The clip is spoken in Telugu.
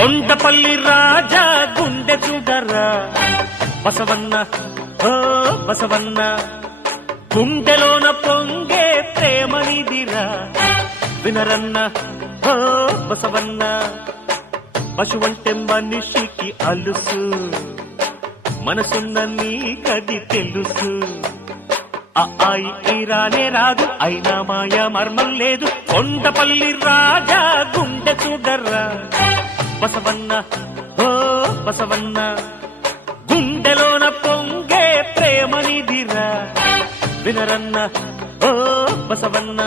కొండపల్లి రాజా గుండె చూడరా బసవన్న ఓ బసవన్న గుండెలోన పొంగే ప్రేమనిదిరా వినరన్న ఓ బసవన్న పశువంటే మనిషికి అలుసు మనసున్న నీకది తెలుసు రానే రాదు అయినా మాయ మర్మం లేదు కొండపల్లి రాజా గుండె చూడర్రా బసవన్న ఓ బసవన్న గుండెలోన పొంగే ప్రేమనిదిరా వినరన్న ఓ బసవన్న